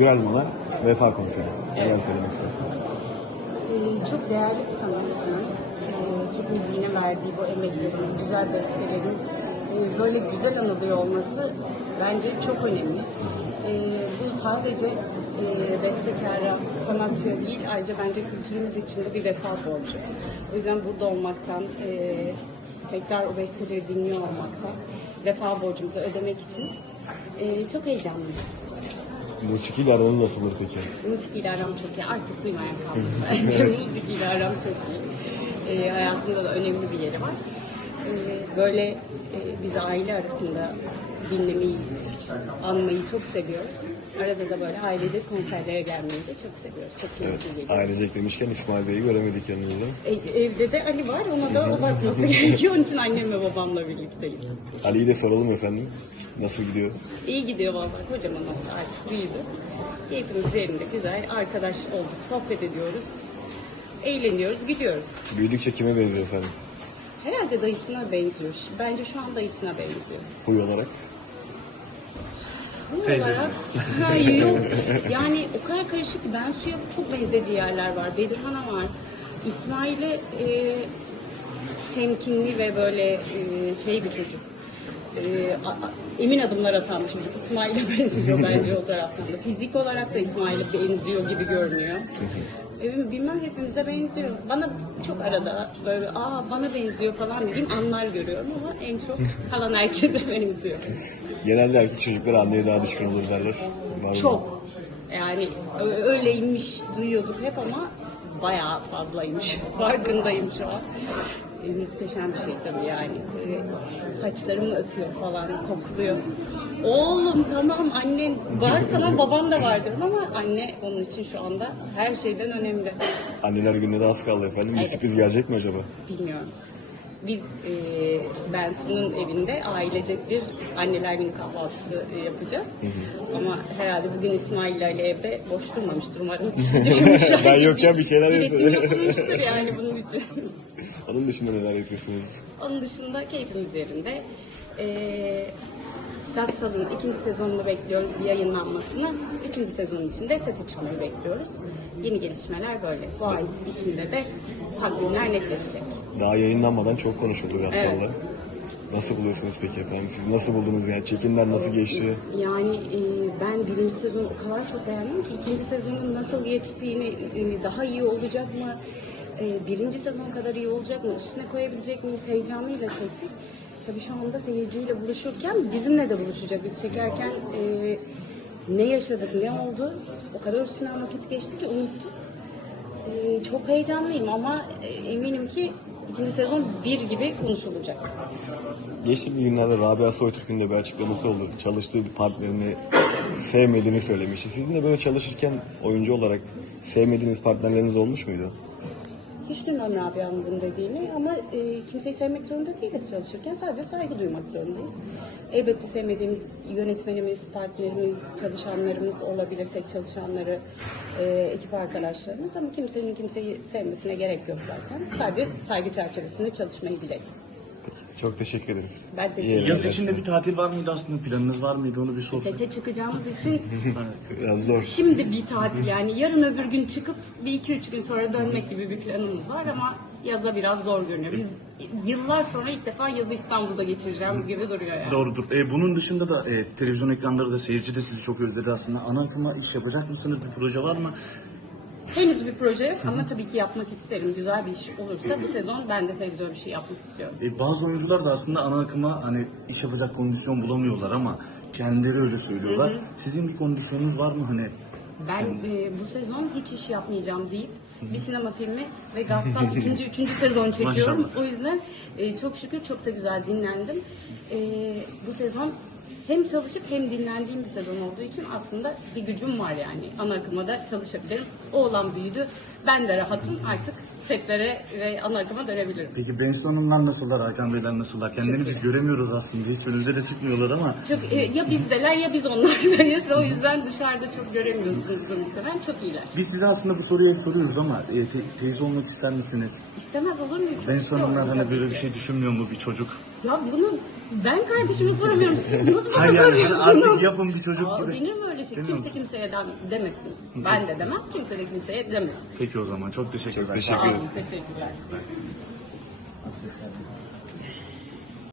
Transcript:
Gürel Mola Vefa konseri. Neler söylemek istersiniz? Ee, çok değerli bir sanatçının ee, Türk müziğine verdiği bu emeklerin, güzel bestelerin ee, böyle güzel anılıyor olması bence çok önemli. Ee, bu sadece ee, bestekara, sanatçı değil, ayrıca bence kültürümüz için de bir vefa borcu. O yüzden burada olmaktan, ee, tekrar o besteleri dinliyor olmaktan, vefa borcumuzu ödemek için ee, çok heyecanlıyız. Musikiyle aranız nasıldır peki? Müzikiyle aram çok iyi. Artık duymaya kaldım. Bence müzikiyle aram çok iyi. Ee, hayatımda da önemli bir yeri var. Ee, böyle e, biz aile arasında dinlemeyi, anmayı çok seviyoruz. Arada da böyle ailece konserlere gelmeyi de çok seviyoruz. Çok Evet. keyifli geliyor. Ailecek demişken İsmail Bey'i göremedik yanınızda. E, evde de Ali var. Ona da o bakması gerekiyor. Onun için annem ve babamla birlikteyiz. Ali'yi de soralım efendim. Nasıl gidiyor? İyi gidiyor vallahi. Kocaman oldu artık büyüdü. Keyfimiz yerinde güzel. Arkadaş olduk. Sohbet ediyoruz. Eğleniyoruz, gidiyoruz. Büyüdükçe kime benziyor efendim? Herhalde dayısına benziyor. Bence şu an dayısına benziyor. Huy olarak. Teyzesi. olarak- Hayır yok. Yani o kadar karışık ki ben suya çok benzediği yerler var. Bedirhan'a var. İsmail'e e, temkinli ve böyle e, şey bir çocuk. E, a- a- emin adımlar atan bir çocuk. İsmail'e benziyor bence o taraftan da. Fizik olarak da İsmail'e benziyor gibi görünüyor. E, bilmem hepimize benziyor. Bana çok arada böyle aa bana benziyor falan dediğim anlar görüyorum ama en çok kalan herkese benziyor. Genelde erkek çocuklar anneye daha düşkün olur derler. Var mı? Çok. Yani ö- öyleymiş duyuyorduk hep ama bayağı fazlaymış. Farkındayım şu an. E, muhteşem bir şey tabii yani. Böyle saçlarımı öpüyor falan, kokluyor. Oğlum tamam annen var tamam babam da vardır ama anne onun için şu anda her şeyden önemli. Anneler gününe de az kaldı efendim. Bir Evet. sürpriz gelecek mi acaba? Bilmiyorum. Biz e, Bensu'nun evinde ailecek bir anneler günü kahvaltısı e, yapacağız. Ama herhalde bugün İsmail Ali evde boş durmamıştır umarım. Düşünmüşler. Ben yokken bir şeyler Bir resim yapılmıştır yani bunun için. Onun dışında neler yapıyorsunuz? Onun dışında keyfimiz yerinde. E, Gassal'ın ikinci sezonunu bekliyoruz yayınlanmasını. Üçüncü sezonun içinde sete çıkmayı bekliyoruz. Yeni gelişmeler böyle. Bu ay içinde de takvimler netleşecek. Daha yayınlanmadan çok konuşuldu. Evet. Nasıl buluyorsunuz peki efendim? Siz nasıl buldunuz yani? Çekimler nasıl geçti? Yani e, ben birinci sezonu o kadar çok beğendim ki ikinci sezonun nasıl geçtiğini e, daha iyi olacak mı? E, birinci sezon kadar iyi olacak mı? Üstüne koyabilecek miyiz? Heyecanıyla çektik. Tabii şu anda seyirciyle buluşurken bizimle de buluşacak. Biz çekerken e, ne yaşadık, ne oldu? O kadar üstünden vakit geçti ki unuttuk. E, çok heyecanlıyım ama e, eminim ki ikinci sezon bir gibi konuşulacak. Geçtiğimiz günlerde Rabia Soytürk'ün de bir açıklaması oldu. Çalıştığı partnerini sevmediğini söylemişti. Sizin de böyle çalışırken oyuncu olarak sevmediğiniz partnerleriniz olmuş muydu? Hiç duymam Rabia'nın bunu dediğini ama e, kimseyi sevmek zorunda değiliz çalışırken. Sadece saygı duymak zorundayız. Elbette sevmediğimiz yönetmenimiz, partnerimiz, çalışanlarımız olabilirsek çalışanları, e, ekip arkadaşlarımız ama kimsenin kimseyi sevmesine gerek yok zaten. Sadece saygı çerçevesinde çalışmayı dilerim. Çok teşekkür ederiz. Ben teşekkür ederim. Yaz içinde bir tatil var mıydı aslında? Planınız var mıydı? Onu bir sorsak. Sete çıkacağımız için Biraz zor. şimdi bir tatil yani yarın öbür gün çıkıp bir iki üç gün sonra dönmek gibi bir planımız var ama yaza biraz zor görünüyor. Biz yıllar sonra ilk defa yazı İstanbul'da geçireceğim gibi duruyor yani. Doğrudur. E, bunun dışında da e, televizyon ekranları da seyirci de sizi çok özledi aslında. Ana akıma iş yapacak mısınız? Bir proje var mı? Henüz bir proje yok ama tabii ki yapmak isterim. Güzel bir iş olursa bu sezon ben de televizyon bir şey yapmak istiyorum. E, bazı oyuncular da aslında ana akıma hani iş yapacak kondisyon bulamıyorlar ama kendileri öyle söylüyorlar. Sizin bir kondisyonunuz var mı hani? Ben e, bu sezon hiç iş yapmayacağım deyip bir sinema filmi ve Gassal ikinci, üçüncü sezon çekiyorum. Maşallah. O yüzden e, çok şükür çok da güzel dinlendim. E, bu sezon hem çalışıp hem dinlendiğim bir sezon olduğu için aslında bir gücüm var yani. Ana akıma da çalışabilirim. Oğlan büyüdü. Ben de rahatım. Artık setlere ve ana akıma dönebilirim. Peki Bensu Hanımlar nasıllar? Hakan Beyler nasıllar? Kendilerini biz göremiyoruz aslında. Hiç önümüze de çıkmıyorlar ama. Çok, e, ya bizdeler ya biz onlardayız. O yüzden dışarıda çok göremiyorsunuzdur muhtemelen. Çok iyiler. Biz size aslında bu soruyu hep soruyoruz ama e, te- teyze olmak ister misiniz? İstemez olur muyum? Bensu. Hanımlar hani böyle bir şey düşünmüyor mu bir çocuk? Ya bunu ben kardeşime soramıyorum. Siz nasıl bana Hayır yani soruyorsunuz? artık yapın bir çocuk Aa, gibi. denir mi öyle şey? Demiyor Kimse kimseye dem- demesin. Ben de demem. Kimse de kimseye demesin. Peki o zaman çok teşekkürler. teşekkür Sağ olun, ederiz. teşekkürler. Ses geldi.